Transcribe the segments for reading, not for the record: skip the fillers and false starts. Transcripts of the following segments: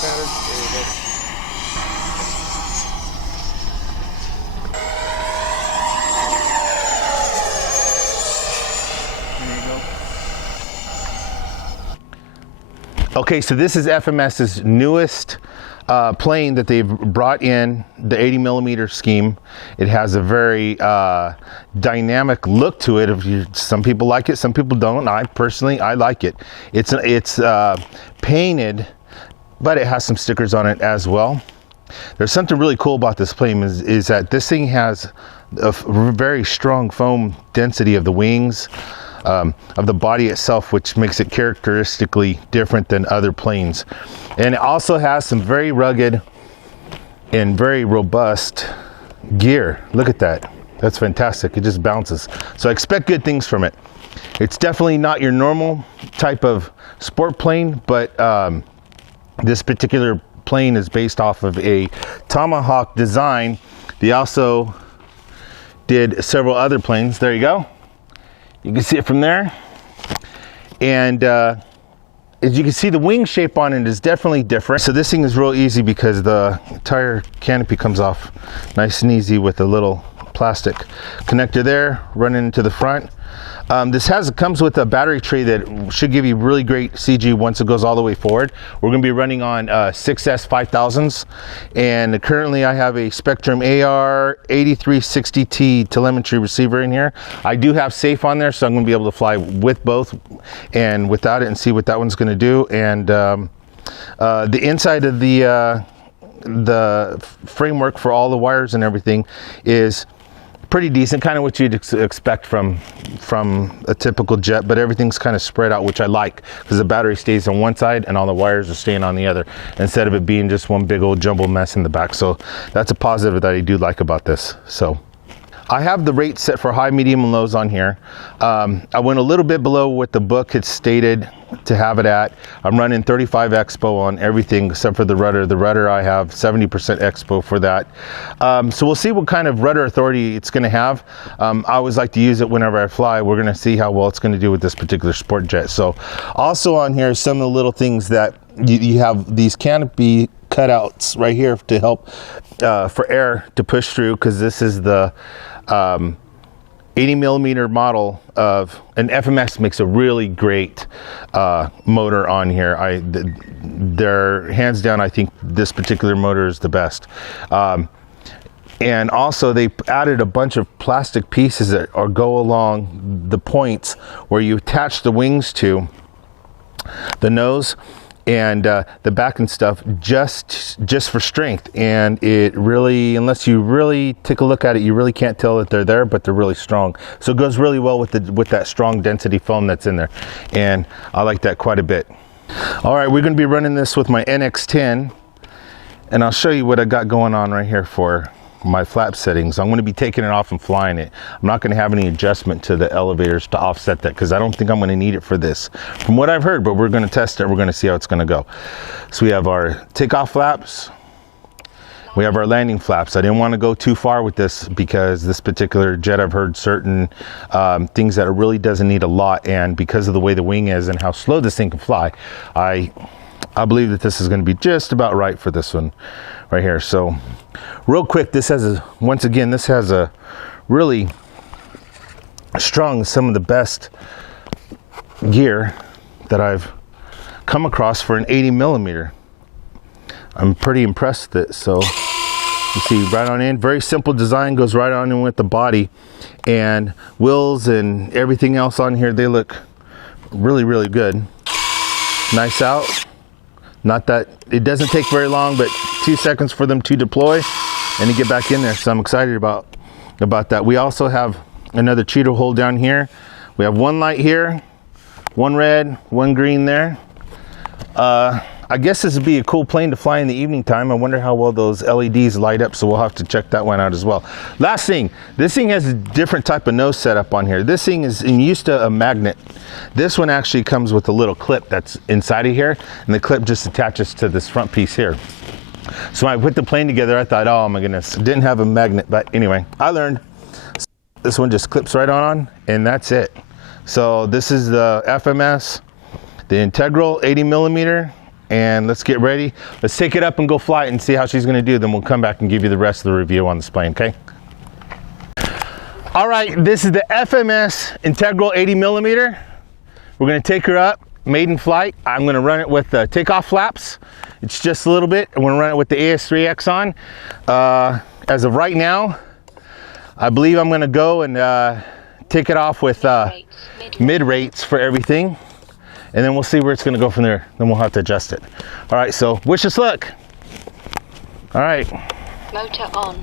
pattern. There you go. Okay, so this is FMS's newest plane that they've brought in, the 80 millimeter scheme. It has a very dynamic look to it. Some people like it, some people don't. I personally like it. It's painted, but it has some stickers on it as well. There's something really cool about this plane is that this thing has a very strong foam density of the wings, of the body itself, which makes it characteristically different than other planes. And it also has some very rugged and very robust gear. Look at that. That's fantastic. It just bounces. So I expect good things from it. It's definitely not your normal type of sport plane, but this particular plane is based off of a TomaHawk design. They also did several other planes. There you go. You can see it from there. And as you can see, the wing shape on it is definitely different. So this thing is real easy because the entire canopy comes off nice and easy with a little plastic connector there running into the front. This comes with a battery tray that should give you really great CG once it goes all the way forward. We're going to be running on 6S 5000s, and currently I have a Spectrum AR8360T telemetry receiver in here. I do have safe on there, so I'm going to be able to fly with both and without it and see what that one's going to do. And the inside of the framework for all the wires and everything is pretty decent, kind of what you'd expect from a typical jet, but everything's kind of spread out, which I like, because the battery stays on one side and all the wires are staying on the other, instead of it being just one big old jumble mess in the back. So that's a positive that I do like about this. So I have the rate set for high, medium, and lows on here. I went a little bit below what the book had stated to have it at. I'm running 35 expo on everything except for the rudder. The rudder, I have 70% expo for that. So we'll see what kind of rudder authority it's going to have. I always like to use it whenever I fly. We're going to see how well it's going to do with this particular sport jet. So also on here, some of the little things that you have these canopy cutouts right here to help for air to push through, because this is the 80 millimeter model of an FMS. Makes a really great motor on here. They're hands down, I think this particular motor is the best. And also they added a bunch of plastic pieces that go along the points where you attach the wings to the nose and the back and stuff, just for strength. And it really, unless you really take a look at it, you really can't tell that they're there, but they're really strong. So it goes really well with that strong density foam that's in there, and I like that quite a bit. All right, we're going to be running this with my NX10, and I'll show you what I got going on right here for my flap settings. I'm going to be taking it off and flying it. I'm not going to have any adjustment to the elevators to offset that, because I don't think I'm going to need it for this, from what I've heard, but we're going to test it. We're going to see how it's going to go. So we have our takeoff flaps. We have our landing flaps. I didn't want to go too far with this because this particular jet, I've heard certain things that it really doesn't need a lot, and because of the way the wing is and how slow this thing can fly, I believe that this is going to be just about right for this one right here. So real quick, this has a really strong, some of the best gear that I've come across for an 80 millimeter. I'm pretty impressed with it. So you see right on in, very simple design, goes right on in with the body, and wheels and everything else on here, they look really, really good. Nice out. Not that it doesn't take very long, but 2 seconds for them to deploy and to get back in there. So I'm excited about that. We also have another cheeto hole down here. We have one light here, one red, one green there. I guess this would be a cool plane to fly in the evening time. I wonder how well those LEDs light up, so we'll have to check that one out as well. Last thing, this thing has a different type of nose setup on here. This thing is used to a magnet. This one actually comes with a little clip that's inside of here, and the clip just attaches to this front piece here. So when I put the plane together, I thought, oh my goodness, it didn't have a magnet, but anyway, I learned. This one just clips right on, and that's it. So this is the FMS, the INTERGRAL 80 millimeter and let's get ready. Let's take it up and go fly it and see how she's gonna do. Then we'll come back and give you the rest of the review on this plane, okay? All right, this is the FMS Integral 80 millimeter. We're gonna take her up, maiden flight. I'm gonna run it with the takeoff flaps. It's just a little bit. I'm gonna run it with the AS3X on. As of right now, I believe I'm gonna go and take it off with mid rates for everything. And then we'll see where it's gonna go from there. Then we'll have to adjust it. All right, so wish us luck. All right. Motor on.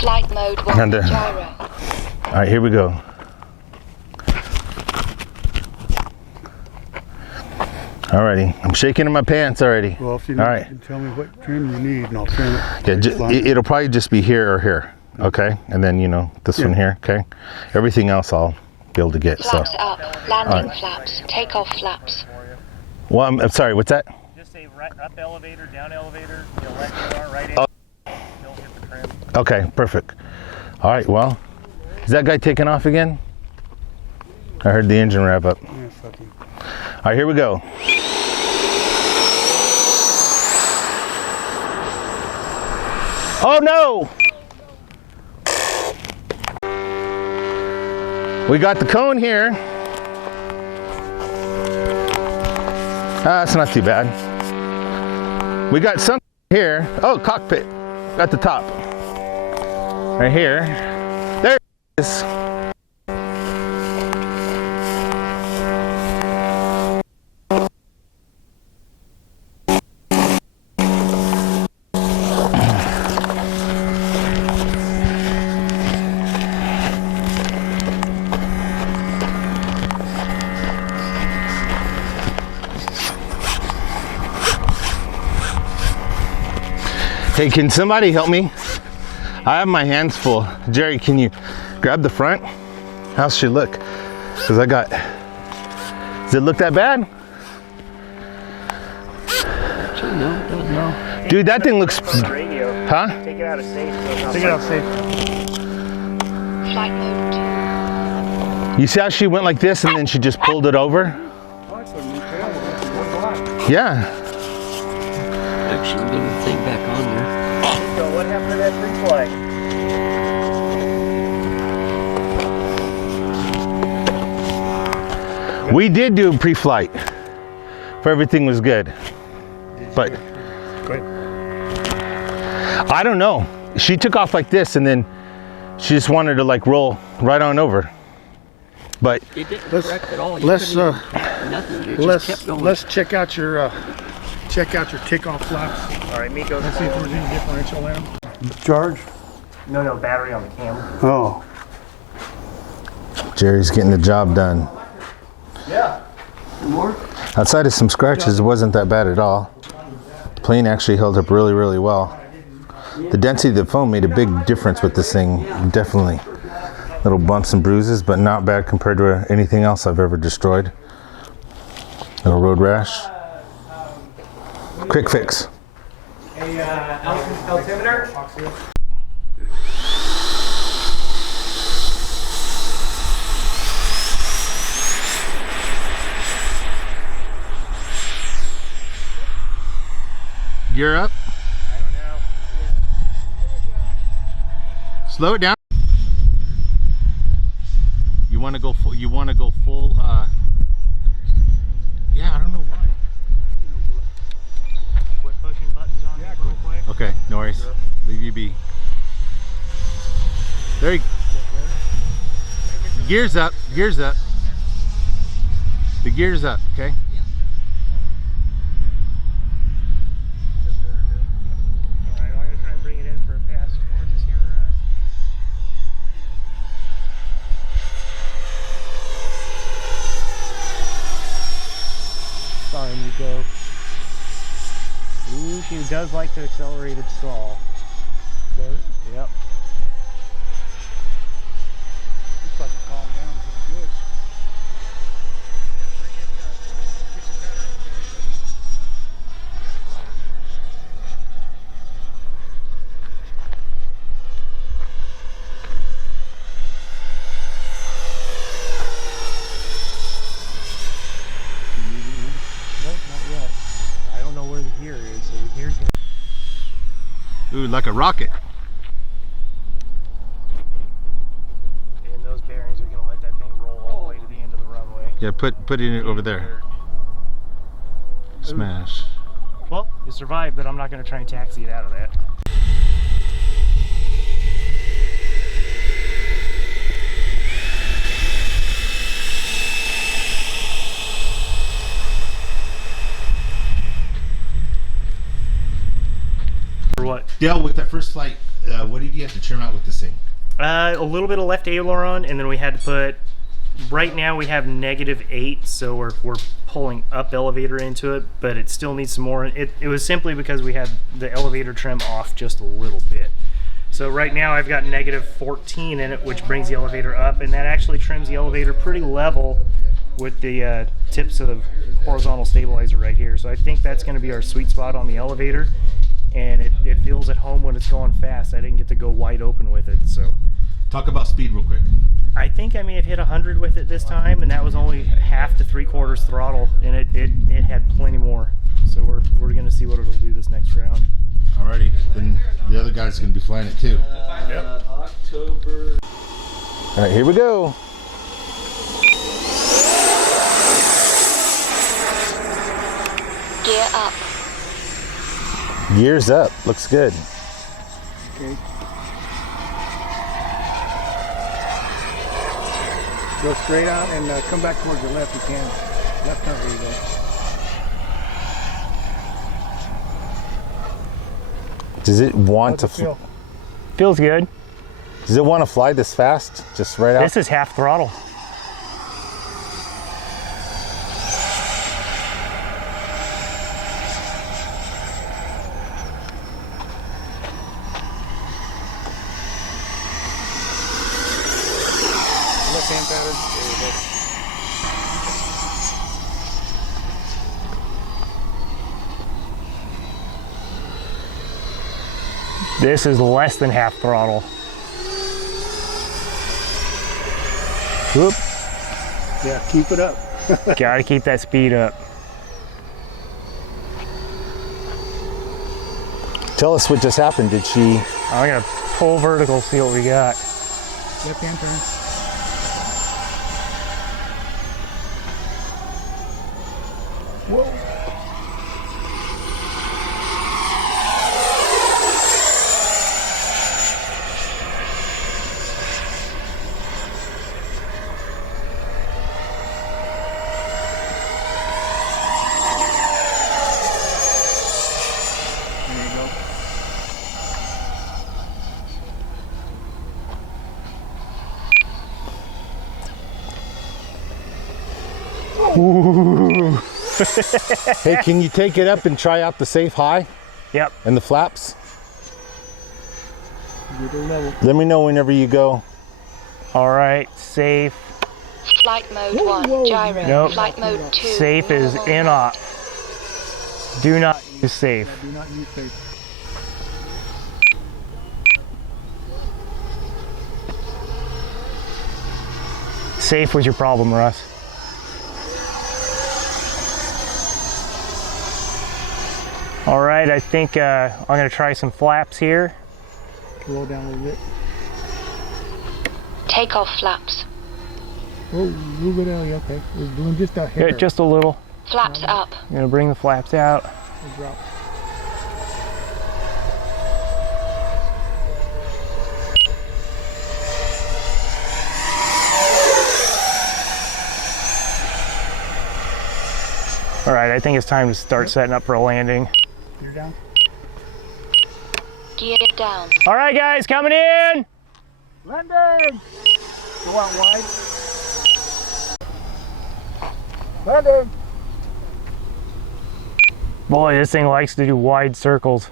Flight mode 1, gyro. All right, here we go. Alrighty, I'm shaking in my pants already. Well, if you need, you can tell me what trim you need, and I'll trim it. Yeah, it'll probably just be here or here, okay? And then, you know, this one here, okay? Everything else I'll be able to get. Flaps up, landing flaps, takeoff flaps. Well, I'm sorry, what's that? Just say up elevator, down elevator, left arm, right hand. Don't hit the trim. Okay, perfect. All right, well, is that guy taking off again? I heard the engine rev up. Yeah, fucking. All right, here we go. Oh no! We got the cone here. That's not too bad. We got some here. Oh, cockpit at the top. Right here. There it is. Hey, can somebody help me? I have my hands full. Jerry, can you grab the front? How's she look? Because I got, does it look that bad? No. Dude, that thing looks, Radio. huh? Take it out of safe. So it's not Take it out safe. Flight mode 2. You see how she went like this and then she just pulled it over? Yeah. Actually, we're getting the thing back on there. So what happened to that pre-flight? We did do a pre-flight. If everything was good. But Good. I don't know. She took off like this and then she just wanted to like roll right on over. But It didn't Let's- correct at all. let's, couldn't even- nothing. It just kept going. let's check out your takeoff flaps. All right, Miko's Let's see if there's any differential in them. Charge? No, battery on the camera. Oh. Jerry's getting the job done. Yeah. More? Outside of some scratches, it wasn't that bad at all. The plane actually held up really, really well. The density of the foam made a big difference with this thing, definitely. Little bumps and bruises, but not bad compared to anything else I've ever destroyed. Little road rash. Quick fix. Altimeter? Gear up. I don't know. Slow it down. You want to go full? You want to go full? Yeah, I don't know why. Quit pushing buttons on me real quick. Okay, no worries. Leave you be. There you go. Gears up. Gears up. The gears up. Okay. All right, I'm gonna try and bring it in for a pass towards us here. Sorry, Nico. Ooh, she does like the accelerated stall. Yep. Looks like it calmed down pretty good. Nope, like a rocket. And those bearings are going to let that thing roll all the way to the end of the runway. Yeah, put it over there. Smash. Well, it survived, but I'm not going to try and taxi it out of that. For what? Dale, with that first flight, what did you have to trim out with this thing? A little bit of left aileron, and then we had to put. Right now we have -8, so we're pulling up elevator into it, but it still needs some more. It was simply because we had the elevator trim off just a little bit. So right now I've got -14 in it, which brings the elevator up, and that actually trims the elevator pretty level with the tips of the horizontal stabilizer right here. So I think that's going to be our sweet spot on the elevator, and it feels at home when it's going fast. I didn't get to go wide open with it, so. Talk about speed real quick. I think I may have hit 100 with it this time, and that was only half to 3/4 throttle, and it had plenty more. So we're going to see what it'll do this next round. Alrighty, then the other guy's going to be flying it too. Yep. October. All right, here we go. Gear up. Gears up. Looks good. Okay. Go straight out and come back towards the left if you can. Left turn, there you go. Does it want How's to? it feel? Feels good. Does it want to fly this fast? Just right out? This is half throttle. Left hand pattern. There you go. This is less than half throttle. Whoop. Yeah, keep it up. Gotta keep that speed up. Tell us what just happened. Did she? I'm gonna pull vertical, see what we got. Left hand turn. Whoa. There you go. Ooh. Hey, can you take it up and try out the safe high Yep. and the flaps? Get her level. Let me know whenever you go. All right, safe. Flight mode Whoa, 1, whoa. gyro. Nope. Flight mode 2. Safe is normal. in op. Do not use safe. Do not use safe. Safe was your problem, Russ. All right, I think I'm gonna try some flaps here. Roll down a little bit. Take off flaps. Oh, move it early. Okay, we're doing just a hair. Yeah, just a little. Flaps up. I'm gonna bring the flaps out. We'll drop. All right, I think it's time to start setting up for a landing. You're down. Gear down. All right, guys, coming in. Landing! Go out wide. Landing! Boy, this thing likes to do wide circles.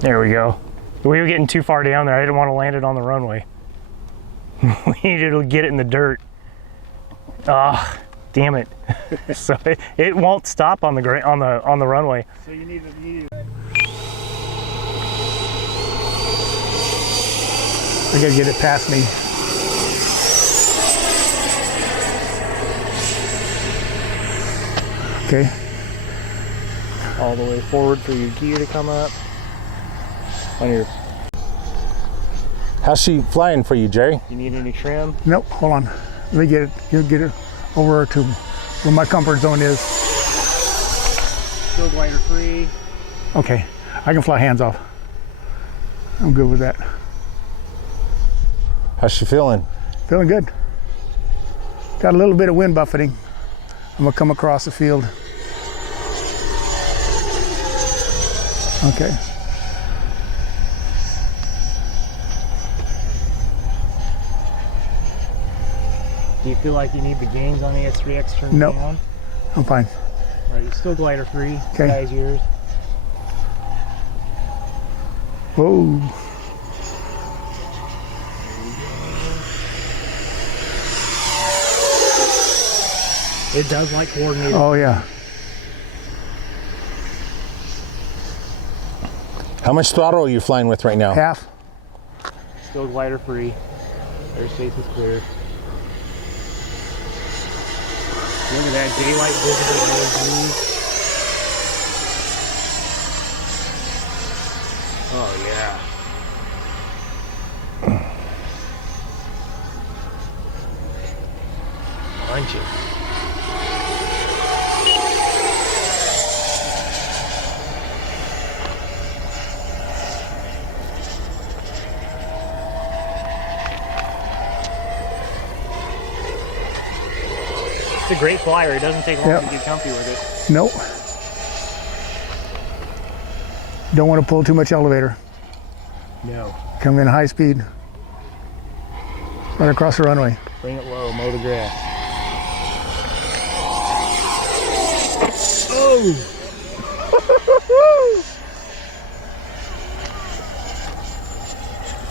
There we go. We were getting too far down there. I didn't want to land it on the runway. We needed to get it in the dirt. Ah, damn it. So it won't stop on the runway. So you need to. I gotta get it past me. Okay. All the way forward for your gear to come up. On your, How's she flying for you, Jerry? you need any trim? Nope, hold on. Let me get it. You get it over to where my comfort zone is. Still glider free. Okay, I can fly hands off. I'm good with that. How's she feeling? Feeling good. Got a little bit of wind buffeting. I'm gonna come across the field. Okay. Do you feel like you need the gains on the S3X turned Nope. down? I'm fine. All right, you're still glider free. Okay. Sky's yours. Whoa. It does like coordinated. Oh yeah. How much throttle are you flying with right now? Half. Still glider free. Airspace is clear. Look at that daylight visible LED. Oh yeah. Punch it. It's a great flyer. It doesn't take long Yep. to get comfy with it. Nope. Don't want to pull too much elevator. No. Come in high speed. Right across the runway. Bring it low, mow the grass. Oh!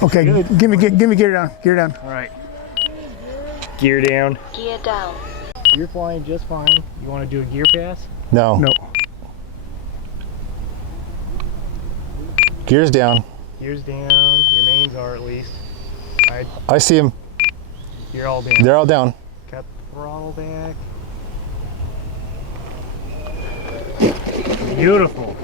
Okay, Good. give me gear down. Gear down. All right. Gear down. Gear down. You're flying just fine. You want to do a gear pass? No. No. Gears down. Gears down. Your mains are at least. All right. I see them. You're all down. They're all down. Cut the throttle back. Beautiful.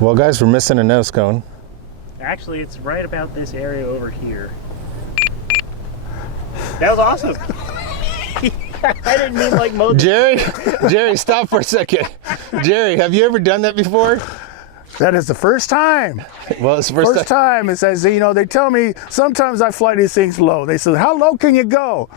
Well, guys, we're missing a nose cone. Actually, it's right about this area over here. That was awesome. I didn't mean like most. Jerry, stop for a second. Jerry, have you ever done that before? That is the first time. Well, it's the first time. It says, you know, they tell me sometimes I fly these things low. They say, how low can you go?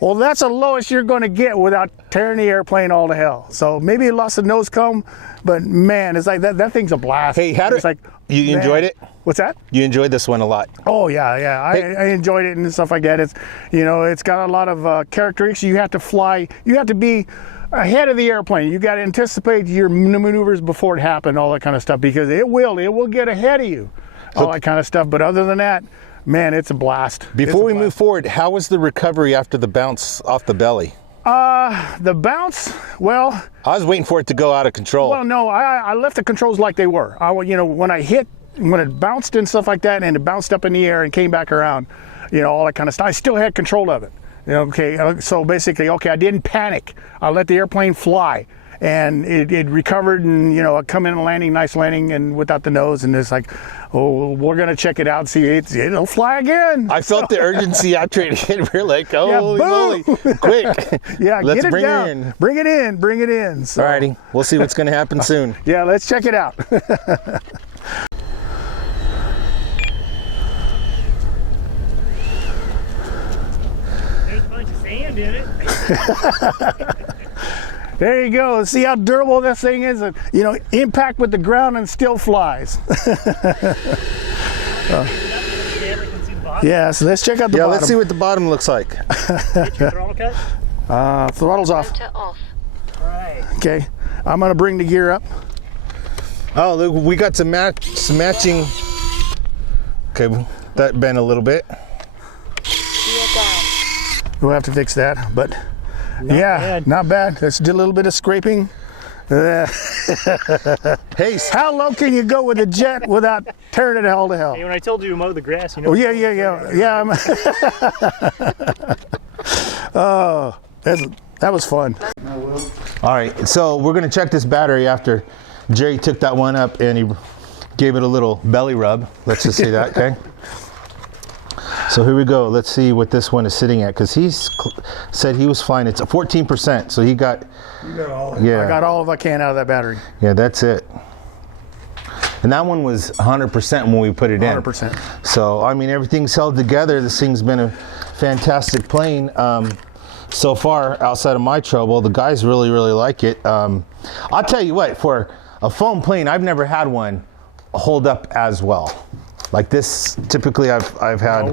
Well, that's the lowest you're going to get without tearing the airplane all to hell. So maybe it lost a nose cone, but man, it's like that thing's a blast. Hey, it's like, you man. enjoyed it? What's that? You enjoyed this one a lot. Oh yeah. Hey. I enjoyed it and stuff like that. It's, you know, it's got a lot of characteristics. You have to fly. You have to be ahead of the airplane. You got to anticipate your maneuvers before it happened, all that kind of stuff, because it will get ahead of you, all that kind of stuff. But other than that, man, it's a blast. Before we move forward, how was the recovery after the bounce off the belly? The bounce, well, I was waiting for it to go out of control. well, no, I left the controls like they were. You know, when it bounced and stuff like that, and it bounced up in the air and came back around, you know, all that kind of stuff, I still had control of it. You know, okay, so basically, okay, I didn't panic. I let the airplane fly, and it recovered, and you know, come in and landing, nice landing, and without the nose, and it's like, oh, we're gonna check it out, and see it'll fly again. I felt the urgency after it hit. We're like, oh, holy moly, quick. Yeah, let's get it bring down. her in. Bring it in. So, Alrighty, we'll see what's gonna happen soon. yeah, let's check it out. There's a bunch of sand in it. There you go. See how durable this thing is? You know, impact with the ground and still flies. Yeah, so let's check out the Yeah, bottom. let's see what the bottom looks like. Get your throttle cut. Throttle's off. Motor off. All right. Okay, I'm gonna bring the gear up. Oh, look, we got some matching. Okay, that bent a little bit. Gear down. We'll have to fix that, but yeah, bad. not bad. Let's do a little bit of scraping Hey, How low can you go with a jet without tearing it hell to hell? Hey, when I told you to mow the grass, you know. Oh, yeah. Oh, that was fun. all right, so we're gonna check this battery after Jerry took that one up and he gave it a little belly rub. Let's just say that, okay? So here we go. Let's see what this one is sitting at, because said he was flying. It's a 14%, so he got. You got all of it. Yeah. I got all of I can out of that battery. Yeah, that's it. And that one was 100% when we put it in. 100%. So, I mean, everything's held together. This thing's been a fantastic plane so far, outside of my trouble. The guys really, really like it. I'll tell you what, for a foam plane, I've never had one hold up as well. Like this, typically I've had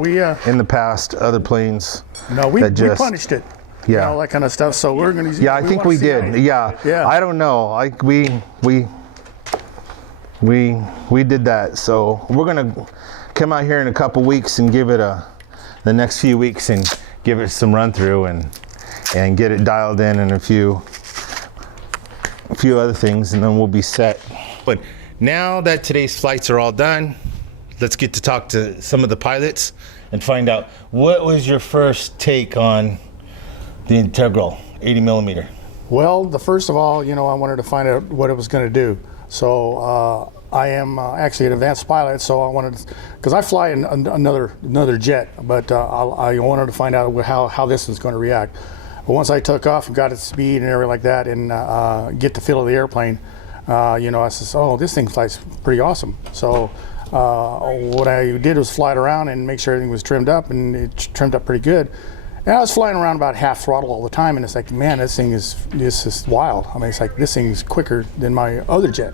in the past, other planes. No, we punished it. Yeah. All that kind of stuff. So we're going to. Yeah, I think we did. Yeah. I don't know. Like we did that. So we're going to come out here in a couple weeks and give it the next few weeks and give it some run through and get it dialed in and a few other things, and then we'll be set. But now that today's flights are all done, let's get to talk to some of the pilots and find out what was your first take on the Integral 80 millimeter. Well, first of all, I wanted to find out what it was going to do. So I am actually an advanced pilot, so I wanted, because I fly another jet, but I wanted to find out how this is going to react. But once I took off and got its speed and everything like that, and get the feel of the airplane, I said, oh, this thing flies pretty awesome. So what I did was fly it around and make sure everything was trimmed up, and it trimmed up pretty good. And I was flying around about half throttle all the time, and it's like, man, this thing is wild. I mean, it's like, this thing's quicker than my other jet.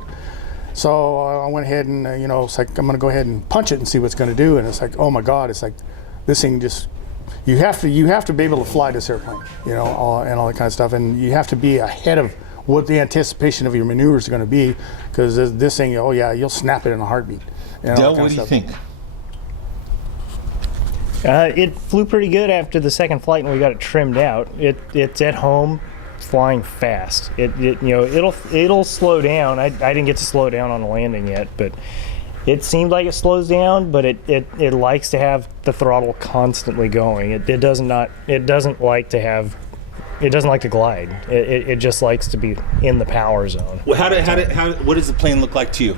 So I went ahead and, it's like, I'm going to go ahead and punch it and see what's going to do. And it's like, oh my God, it's like, this thing just, you have to be able to fly this airplane, and all that kind of stuff. And you have to be ahead of what the anticipation of your maneuvers are going to be, because this thing, oh yeah, you'll snap it in a heartbeat. Del, what do you think? It flew pretty good after the second flight, and we got it trimmed out. It's at home, flying fast. It'll slow down. I didn't get to slow down on the landing yet, but it seemed like it slows down. But it likes to have the throttle constantly going. It doesn't like to glide. It just likes to be in the power zone. Well, what does the plane look like to you?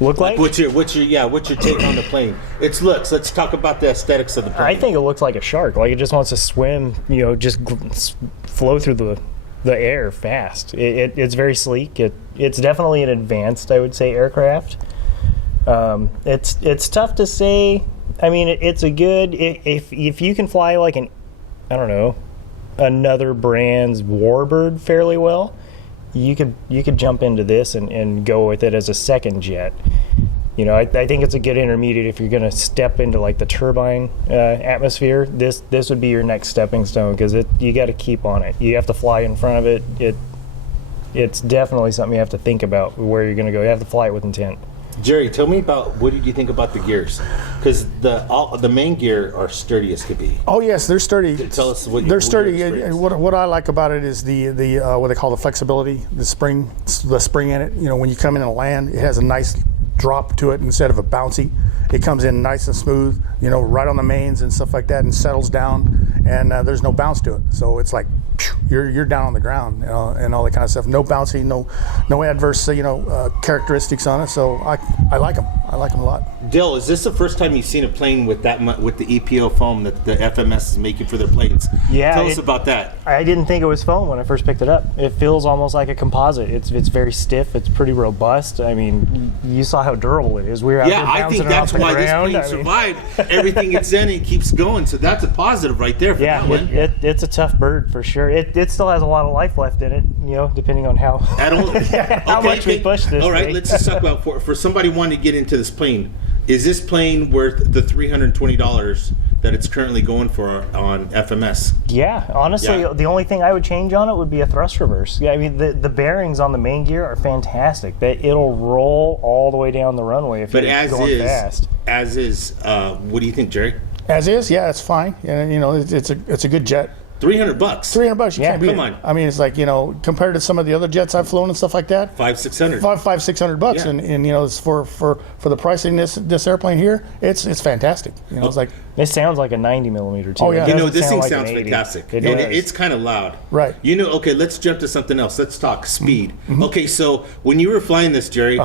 Look like? What's your take on the plane? Its looks. Let's talk about the aesthetics of the plane. I think it looks like a shark. Like it just wants to swim. Just flow through the air fast. It's very sleek. It's definitely an advanced, I would say, aircraft. It's tough to say. I mean, it's a good if you can fly like another brand's Warbird fairly well. You could jump into this and go with it as a second jet. I think it's a good intermediate if you're going to step into like the turbine atmosphere. This would be your next stepping stone, because you got to keep on it. You have to fly in front of it. It's definitely something you have to think about where you're going to go. You have to fly it with intent. Jerry, tell me about what did you think about the gears? Because the main gear are sturdy as could be. Oh yes, they're sturdy. Tell us what they're sturdy. What I like about it is the what they call the flexibility, the spring in it. When you come in and land, it has a nice drop to it instead of a bouncy. It comes in nice and smooth, right on the mains and stuff like that, and settles down, and there's no bounce to it. So it's like you're down on the ground, and all that kind of stuff. No bouncy, no adverse characteristics on it. So I like them. I like them a lot. Dill, is this the first time you've seen a plane with with the EPO foam that the FMS is making for their planes? Yeah. Tell us about that. I didn't think it was foam when I first picked it up. It feels almost like a composite. It's very stiff. It's pretty robust. I mean, you saw how durable it is. We were out there bouncing it off the ground. This plane survived everything it's in, and it keeps going. So that's a positive right there for that one. It's a tough bird for sure. It still has a lot of life left in it, depending on how much we push this. All right, thing. let's just talk about for somebody wanting to get into this plane. Is this plane worth the $320 that it's currently going for on FMS? Yeah, honestly, the only thing I would change on it would be a thrust reverse. Yeah, I mean, the bearings on the main gear are fantastic. It'll roll all the way down the runway if you're going fast. As is, what do you think, Jerry? As is, yeah, it's fine. And it's a good jet. $300. $300, you Yeah, can't beat come it. on. I mean, it's like, you know, compared to some of the other jets I've flown and stuff like that, $500-600. $500-600, Yeah. and you know, it's for the pricing this airplane here, it's fantastic. You know, it's like This sounds like a 90 millimeter too. Oh, yeah. It You know, doesn't this sound thing like sounds an 80. fantastic. It And does. it's kind of loud. Right. You know, okay, let's jump to something else. Let's talk speed. Okay, so when you were flying this, Jerry,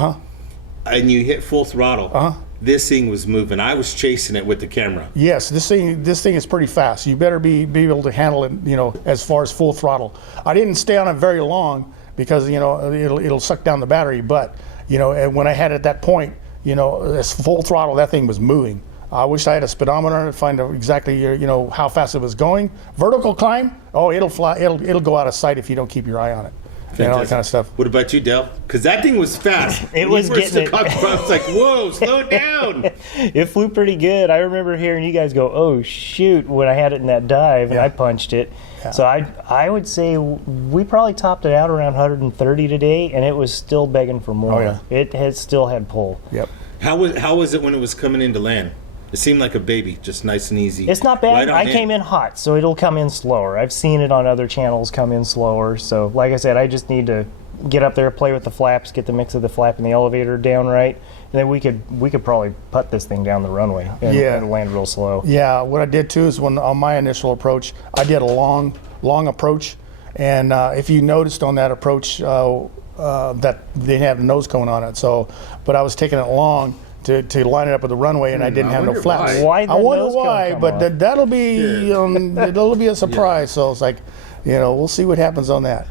and you hit full throttle, this thing was moving. I was chasing it with the camera. yes, this thing is pretty fast. You better be able to handle it, you know, as far as full throttle. I didn't stay on it very long because, you know, it'll suck down the battery. But, you know, and when I had it at that point, you know, as full throttle, that thing was moving. I wish I had a speedometer on it to find out exactly, you know, how fast it was going. Vertical climb, oh, it'll fly. It'll go out of sight if you don't keep your eye on it. You know, that kind of stuff. What about you, Dale? Because that thing was fast. It When was you first getting took off, I was like, whoa, slow down. It flew pretty good. I remember hearing you guys go, "Oh shoot!" when I had it in that dive, and I punched it. Yeah. So I would say we probably topped it out around 130 today, and it was still begging for more. Oh, yeah. It had still had pull. Yep. How was it when it was coming into land? It seemed like a baby, just nice and easy. It's not bad. Right on I came in hot, so it'll come in slower. I've seen it on other channels come in slower. So, like I said, I just need to get up there, play with the flaps, get the mix of the flap and the elevator down right, and then we could probably putt this thing down the runway and land real slow. Yeah, what I did too is when on my initial approach, I did a long approach, and if you noticed on that approach that they have a nose cone on it. So, but I was taking it long to line it up with the runway, and I didn't have no wonder flaps. why the I wonder nose cone why, come but off? that'll be it'll be a surprise. So it's like, you know, we'll see what happens on that.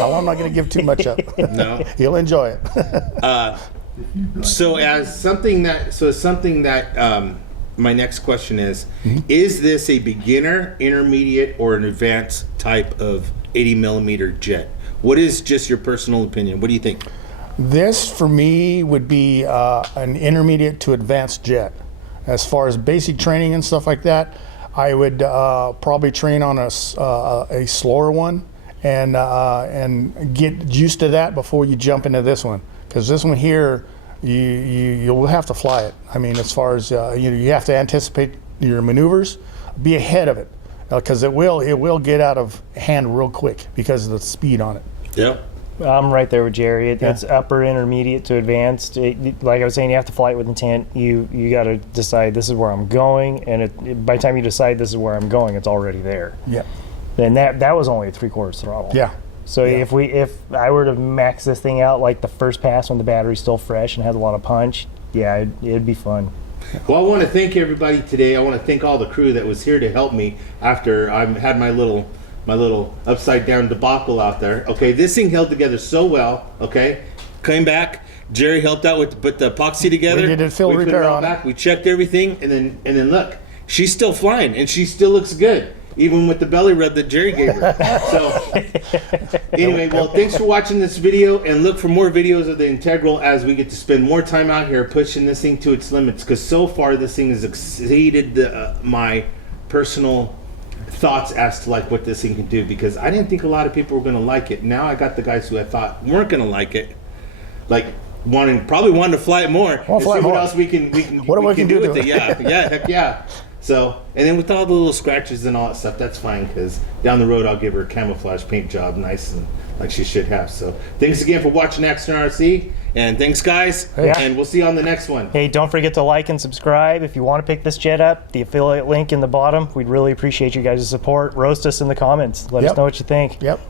I'm not going to give too much up. No. He'll enjoy it. So as something that my next question is this a beginner, intermediate, or an advanced type of 80 millimeter jet? What is just your personal opinion? What do you think? This, for me, would be an intermediate to advanced jet. As far as basic training and stuff like that, I would probably train on a slower one and get used to that before you jump into this one. Because this one here, you'll have to fly it. I mean, as far as you have to anticipate your maneuvers, be ahead of it, because it will get out of hand real quick because of the speed on it. Yep. I'm right there with Jerry. It's upper, intermediate to advanced. Like I was saying, you have to fly it with intent. You got to decide this is where I'm going, and by the time you decide this is where I'm going, it's already there. Yeah. And that was only a 3/4 throttle. Yeah. So if I were to max this thing out like the first pass when the battery's still fresh and has a lot of punch, yeah, it'd be fun. Well, I want to thank everybody today. I want to thank all the crew that was here to help me after I had my little upside down debacle out there. Okay, this thing held together so well. Okay, came back. Jerry helped out with put the epoxy together. We did a fill put repair it all on it. back. We checked everything, and then look, she's still flying, and she still looks good, even with the belly rub that Jerry gave her. So anyway, well, thanks for watching this video, and look for more videos of the Integral as we get to spend more time out here pushing this thing to its limits. Because so far, this thing has exceeded my personal thoughts as to like what this thing can do, because I didn't think a lot of people were going to like it. Now I got the guys who I thought weren't going to like it, like probably wanted to fly it more. Well, and fly see what more. else we can do with it. Yeah, heck yeah. So, and then with all the little scratches and all that stuff, that's fine, because down the road I'll give her a camouflage paint job, nice and like she should have. So thanks again for watching Action RC, and thanks guys, and we'll see you on the next one. Hey, don't forget to like and subscribe. If you want to pick this jet up, the affiliate link in the bottom. We'd really appreciate you guys' support. Roast us in the comments. Let us know what you think. Yep.